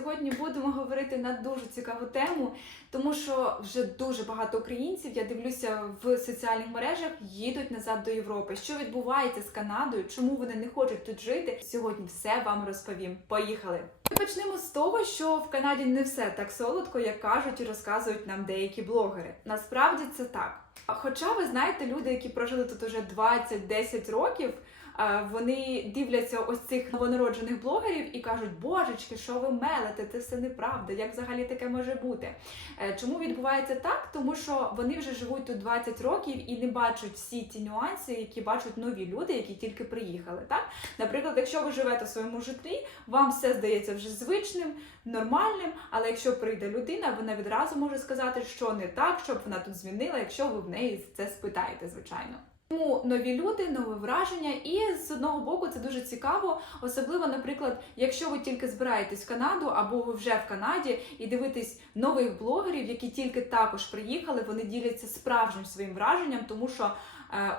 Сьогодні будемо говорити на дуже цікаву тему, тому що вже дуже багато українців, я дивлюся в соціальних мережах, їдуть назад до Європи. Що відбувається з Канадою? Чому вони не хочуть тут жити? Сьогодні все вам розповім. Поїхали! Ми почнемо з того, що в Канаді не все так солодко, як кажуть і розказують нам деякі блогери. Насправді це так. Хоча ви знаєте, люди, які прожили тут уже 20-10 років. Вони дивляться ось цих новонароджених блогерів і кажуть, божечки, що ви мелите, це все неправда, як взагалі таке може бути? Е, Чому відбувається так? Тому що вони вже живуть тут 20 років і не бачать всі ті нюанси, які бачать нові люди, які тільки приїхали. Так, наприклад, якщо ви живете в своєму житлі, вам все здається вже звичним, нормальним. Але якщо прийде людина, вона відразу може сказати, що не так, щоб вона тут змінила, якщо ви в неї це спитаєте, звичайно. Тому нові люди, нове враження, і з одного боку це дуже цікаво, особливо, наприклад, якщо ви тільки збираєтесь в Канаду або ви вже в Канаді і дивитесь нових блогерів, які тільки також приїхали, вони діляться справжнім своїм враженням, тому що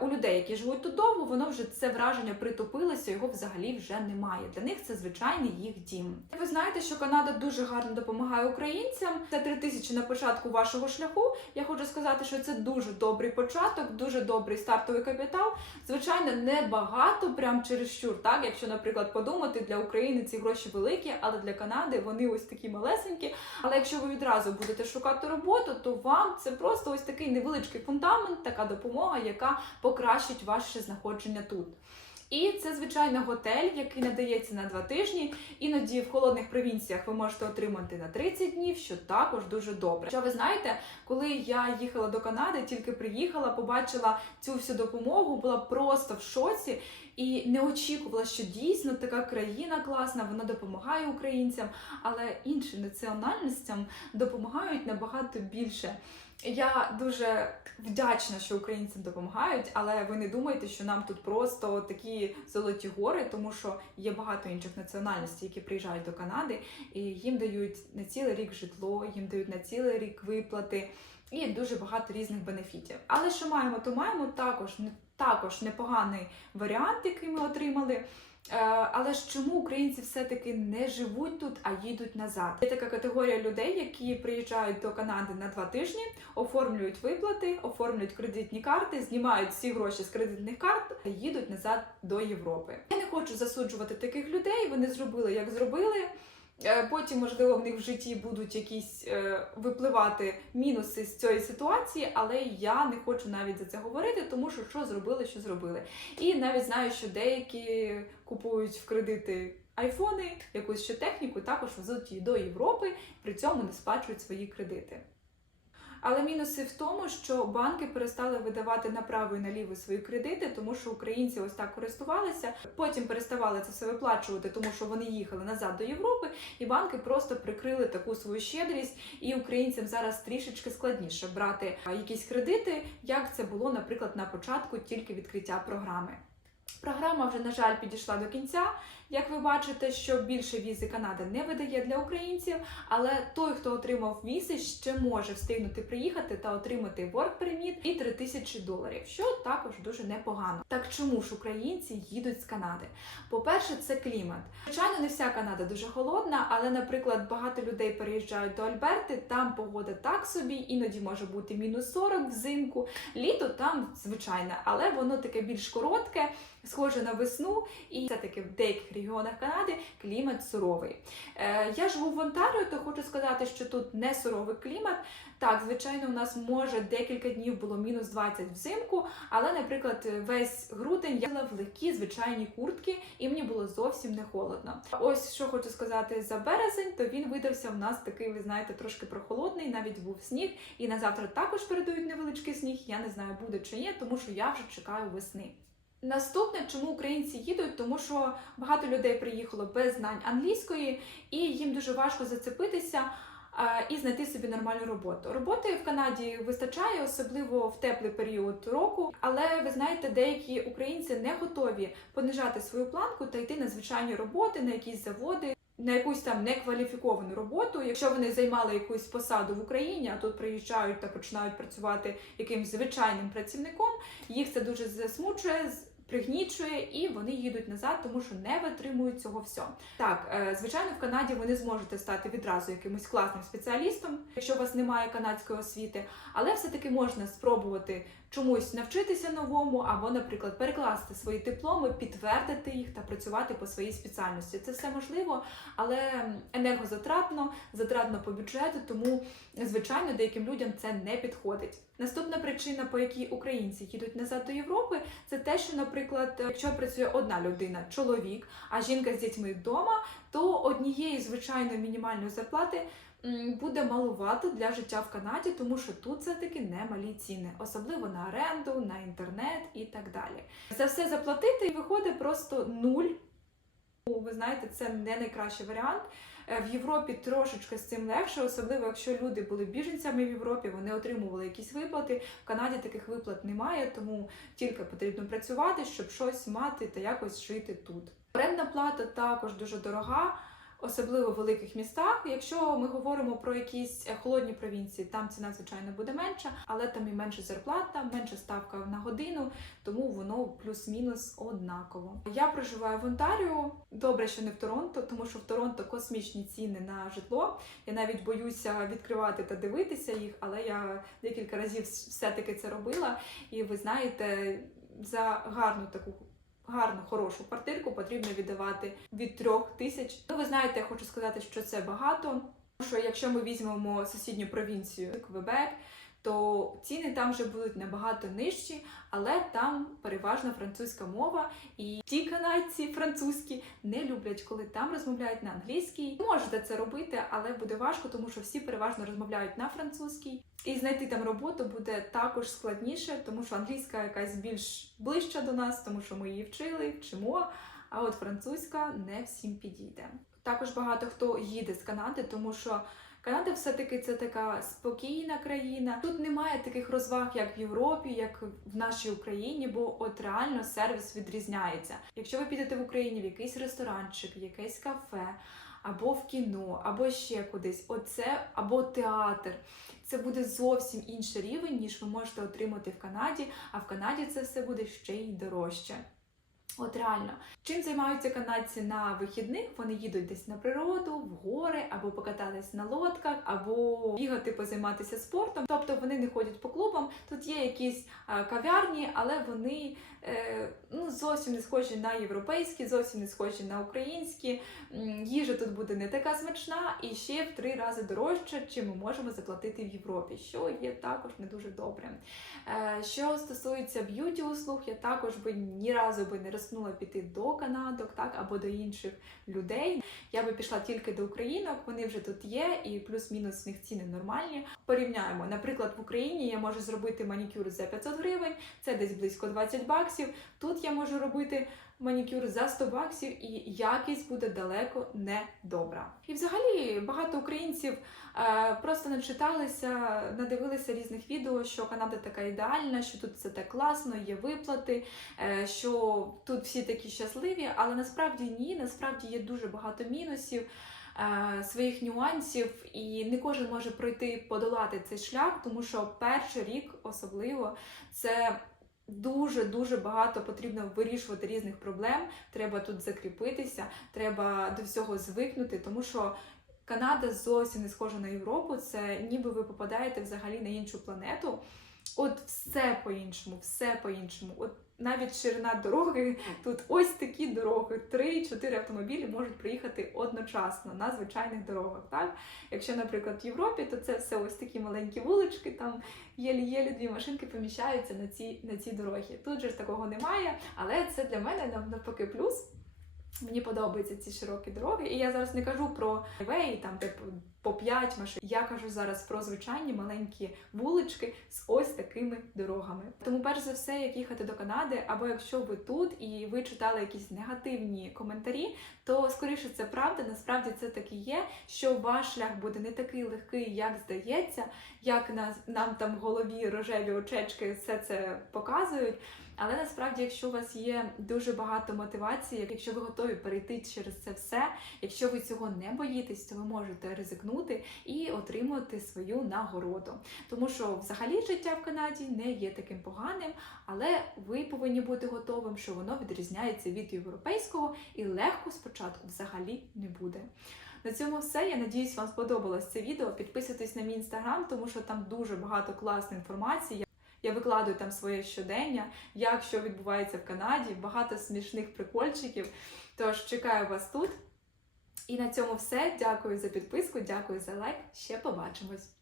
у людей, які живуть тут довго, воно вже це враження притупилося, його взагалі вже немає. Для них це звичайний їх дім. Ви знаєте, що Канада дуже гарно допомагає українцям. Це три тисячі на початку вашого шляху. Я хочу сказати, що це дуже добрий початок, дуже добрий стартовий капітал. Звичайно, не багато, прям чересчур. Так, якщо, наприклад, подумати, для України ці гроші великі, але для Канади вони ось такі малесенькі. Але якщо ви відразу будете шукати роботу, то вам це просто ось такий невеличкий фундамент, така допомога, яка покращить ваше знаходження тут. І це, звичайно, готель, який надається на два тижні. Іноді в холодних провінціях ви можете отримати на 30 днів, що також дуже добре. Що ви знаєте, коли я їхала до Канади, тільки приїхала, побачила цю всю допомогу, була просто в шоці і не очікувала, що дійсно така країна класна, вона допомагає українцям, але іншим національностям допомагають набагато більше. Я дуже вдячна, що українцям допомагають, але ви не думайте, що нам тут просто такі золоті гори, тому що є багато інших національностей, які приїжджають до Канади, і їм дають на цілий рік житло, їм дають на цілий рік виплати і дуже багато різних бенефітів. Але що маємо, то маємо також також непоганий варіант, який ми отримали. Е, Але ж чому українці все-таки не живуть тут, а їдуть назад? Є така категорія людей, які приїжджають до Канади на два тижні, оформлюють виплати, оформлюють кредитні карти, знімають всі гроші з кредитних карт та їдуть назад до Європи. Я не хочу засуджувати таких людей. Вони зробили, як зробили. Е, Потім, можливо, в них в житті будуть якісь е, випливати мінуси з цієї ситуації, але я не хочу навіть за це говорити, тому що що зробили, що зробили. І навіть знаю, що деякі купують в кредити айфони, якусь ще техніку, також везуть її до Європи, при цьому не сплачують свої кредити. Але мінуси в тому, що банки перестали видавати направо і наліво свої кредити, тому що українці ось так користувалися. Потім переставали це все виплачувати, тому що вони їхали назад до Європи, і банки просто прикрили таку свою щедрість. І українцям зараз трішечки складніше брати якісь кредити, як це було, наприклад, на початку тільки відкриття програми. Програма вже, на жаль, підійшла до кінця. Як ви бачите, що більше візи Канада не видає для українців, але той, хто отримав візи, ще може встигнути приїхати та отримати work permit і 3000 доларів, що також дуже непогано. Так чому ж українці їдуть з Канади? По-перше, це клімат. Звичайно, не вся Канада дуже холодна, але, наприклад, багато людей переїжджають до Альберти, там погода так собі, іноді може бути мінус 40 взимку. Літо там звичайне, але воно таке більш коротке, схоже на весну, і все-таки в деяких регіонах Канади клімат суровий. Е, я живу в Онтаріо, то хочу сказати, що тут не суровий клімат. Так, звичайно, у нас може декілька днів було мінус 20 взимку, але, наприклад, весь грудень я в легкі звичайні куртки, і мені було зовсім не холодно. Ось що хочу сказати за березень, то він видався в нас такий, ви знаєте, трошки прохолодний, навіть був сніг. І на завтра також передають невеличкий сніг. Я не знаю, буде чи ні, тому що я вже чекаю весни. Наступне, чому українці їдуть, тому що багато людей приїхало без знань англійської, і їм дуже важко зацепитися і знайти собі нормальну роботу. Роботи в Канаді вистачає, особливо в теплий період року. Але ви знаєте, деякі українці не готові понижати свою планку та йти на звичайні роботи, на якісь заводи. На якусь там некваліфіковану роботу, якщо вони займали якусь посаду в Україні, а тут приїжджають та починають працювати якимсь звичайним працівником, їх це дуже засмучує, пригнічує, і вони їдуть назад, тому що не витримують цього всього. Так, е, звичайно, в Канаді ви не зможете стати відразу якимось класним спеціалістом, якщо у вас немає канадської освіти, але все-таки можна спробувати чомусь навчитися новому, або, наприклад, перекласти свої дипломи, підтвердити їх та працювати по своїй спеціальності. Це все можливо, але енергозатратно, затратно по бюджету, тому звичайно деяким людям це не підходить. Наступна причина, по якій українці їдуть назад до Європи, це те, що, наприклад, якщо працює одна людина, чоловік, а жінка з дітьми вдома, то однієї звичайної мінімальної зарплати буде малувато для життя в Канаді, тому що тут все-таки немалі ціни, особливо на оренду, на інтернет і так далі. За все заплатити і виходить просто нуль. Ну, Ви знаєте, це не найкращий варіант. Е, В Європі трошечки з цим легше, особливо якщо люди були біженцями в Європі, вони отримували якісь виплати. В Канаді таких виплат немає, тому тільки потрібно працювати, щоб щось мати та якось жити тут. Орендна плата також дуже дорога. Особливо в великих містах. Якщо ми говоримо про якісь е, холодні провінції, там ціна звичайно буде менша, але там і менша зарплата, менша ставка на годину, тому воно плюс-мінус однаково. Я проживаю в Онтаріо. Добре, що не в Торонто, тому що в Торонто космічні ціни на житло. Я навіть боюся відкривати та дивитися їх, але я декілька разів все-таки це робила. І ви знаєте, за гарну таку. Гарну, хорошу квартирку потрібно віддавати від трьох тисяч. Ну, ви знаєте, я хочу сказати, що це багато. Що якщо ми візьмемо сусідню провінцію Квебек, то ціни там вже будуть набагато нижчі, але там переважно французька мова, і ті канадці французькі не люблять, коли там розмовляють на англійській. Можете це робити, але буде важко, тому що всі переважно розмовляють на французькій. І знайти там роботу буде також складніше, тому що англійська якась більш ближча до нас, тому що ми її вчили, вчимо. А от французька не всім підійде. Також багато хто їде з Канади, тому що Канада все-таки це така спокійна країна. Тут немає таких розваг, як в Європі, як в нашій Україні, бо от реально сервіс відрізняється. Якщо ви підете в Україні в якийсь ресторанчик, якесь кафе, або в кіно, або ще кудись, оце або театр. Це буде зовсім інший рівень, ніж ви можете отримати в Канаді, а в Канаді це все буде ще й дорожче. От реально, чим займаються канадці на вихідних? Вони їдуть десь на природу, в гори, або покататись на лодках, або бігати, позайматися спортом. Тобто вони не ходять по клубам. Тут є якісь кав'ярні, але вони е, ну, зовсім не схожі на європейські, зовсім не схожі на українські. Їжа тут буде не така смачна і ще в три рази дорожча, чим ми можемо заплатити в Європі, що є також не дуже добре. Е, Що стосується б'юті услуг, я також би ні разу би не рискнула піти до канадок, так або до інших людей. Я би пішла тільки до українок, вони вже тут є, і плюс-мінус в них ціни нормальні. Порівняємо, наприклад, в Україні я можу зробити манікюр за 500 гривень, це десь близько 20 баксів. Тут я можу робити манікюр за 100 баксів, і якість буде далеко не добра. І взагалі багато українців е, просто начиталися, надивилися різних відео, що Канада така ідеальна, що тут все так класно, є виплати, е, що тут всі такі щасливі, але насправді ні, насправді є дуже багато мінусів. е, Своїх нюансів, і не кожен може пройти подолати цей шлях, тому що перший рік особливо це дуже дуже багато потрібно вирішувати різних проблем. Треба тут закріпитися, треба до всього звикнути, тому що Канада зовсім не схожа на Європу. Це ніби ви попадаєте взагалі на іншу планету. От все по-іншому, все по-іншому. От навіть ширина дороги, тут ось такі дороги. Три-чотири автомобілі можуть приїхати одночасно на звичайних дорогах. Так? Якщо, наприклад, в Європі, то це все ось такі маленькі вулички, там єлі-єлі дві машинки поміщаються на ці, на ці дороги. Тут же ж такого немає, але це для мене навпаки плюс. Мені подобаються ці широкі дороги, і я зараз не кажу про веї, там де по- по 5 машин. Я кажу зараз про звичайні маленькі вулички з ось такими дорогами. Тому, перш за все, як їхати до Канади, або якщо ви тут і ви читали якісь негативні коментарі, то скоріше це правда. Насправді це так і є, що ваш шлях буде не такий легкий, як здається, як нас нам там голові рожеві очечки все це показують. Але насправді, якщо у вас є дуже багато мотивації, якщо ви готові перейти через це все, якщо ви цього не боїтесь, то ви можете ризикнути і отримати свою нагороду. Тому що взагалі життя в Канаді не є таким поганим, але ви повинні бути готовим, що воно відрізняється від європейського і легко спочатку взагалі не буде. На цьому все. Я надіюсь, вам сподобалось це відео. Підписуйтесь на мій інстаграм, тому що там дуже багато класної інформації. Я викладую там своє щодення, як що відбувається в Канаді, багато смішних прикольчиків. Тож чекаю вас тут. І на цьому все. Дякую за підписку, дякую за лайк. Ще побачимось!